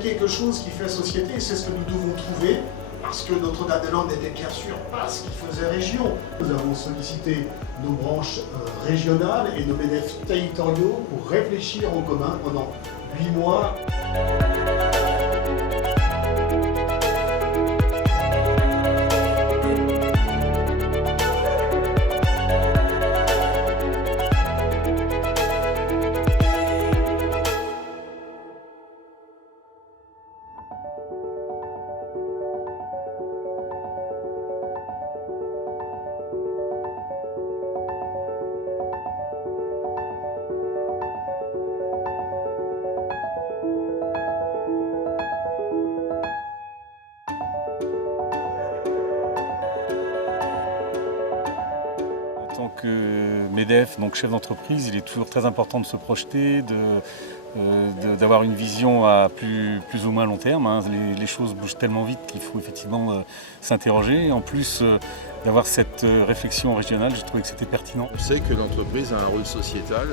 Quelque chose qui fait société, et c'est ce que nous devons trouver, parce que Notre-Dame-des-Landes n'était bien sûr pas ce qui faisait région. Nous avons sollicité nos branches régionales et nos MEDEF territoriaux pour réfléchir en commun pendant 8 mois. En tant que MEDEF, donc chef d'entreprise, il est toujours très important de se projeter, d'avoir une vision à plus ou moins long terme. Hein. Les choses bougent tellement vite qu'il faut effectivement s'interroger. En plus d'avoir cette réflexion régionale, j'ai trouvé que c'était pertinent. On sait que l'entreprise a un rôle sociétal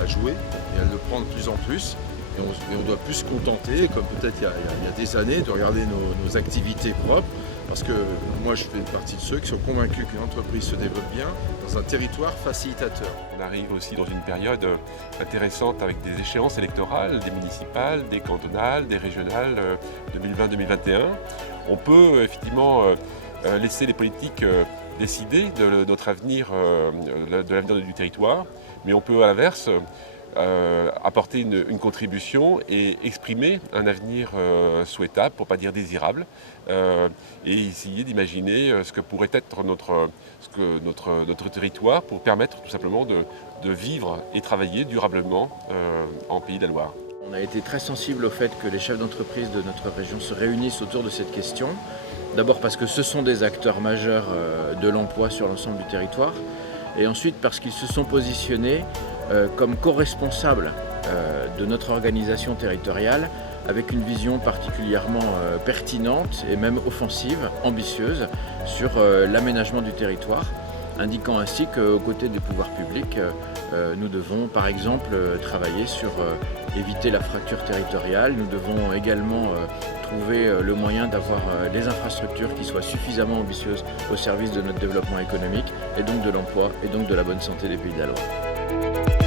à jouer et elle le prend de plus en plus. Et on doit plus se contenter, comme peut-être il y a des années, de regarder nos activités propres. Parce que moi, je fais partie de ceux qui sont convaincus qu'une entreprise se développe bien dans un territoire facilitateur. On arrive aussi dans une période intéressante avec des échéances électorales, des municipales, des cantonales, des régionales 2020-2021. On peut effectivement laisser les politiques décider de notre avenir, de l'avenir du territoire, mais on peut à l'inverse apporter une contribution et exprimer un avenir souhaitable, pour ne pas dire désirable, et essayer d'imaginer ce que pourrait être notre territoire pour permettre tout simplement de vivre et travailler durablement en Pays de la Loire. On a été très sensible au fait que les chefs d'entreprise de notre région se réunissent autour de cette question. D'abord parce que ce sont des acteurs majeurs de l'emploi sur l'ensemble du territoire, et ensuite parce qu'ils se sont positionnés comme co-responsables de notre organisation territoriale, avec une vision particulièrement pertinente et même offensive, ambitieuse, sur l'aménagement du territoire, indiquant ainsi qu'aux côtés des pouvoirs publics, nous devons par exemple travailler sur éviter la fracture territoriale. Nous devons également trouver le moyen d'avoir des infrastructures qui soient suffisamment ambitieuses au service de notre développement économique et donc de l'emploi et donc de la bonne santé des Pays de la Loire.